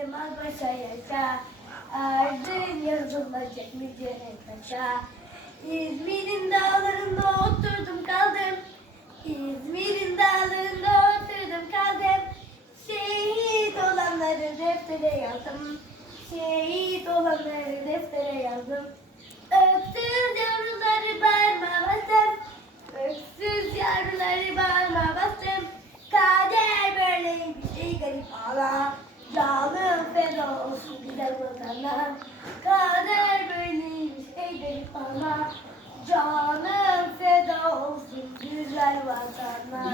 Kemal Paşa yaşa. Ardın yazılacak mücehel taşa. İzmir'in dağlarında oturdum kaldım. İzmir'in dağlarında oturdum kaldım. Şehit olanları deftere yazdım. Şehit olanları deftere yazdım. Öksüz yavruları bağırma bastım. Öksüz yavruları bağırma bastım. Kader böyleymiş ey garip ana. Feda olsun güzel vatana. Kader böyleymiş ey garip ana. Canım feda olsun güzel vatana.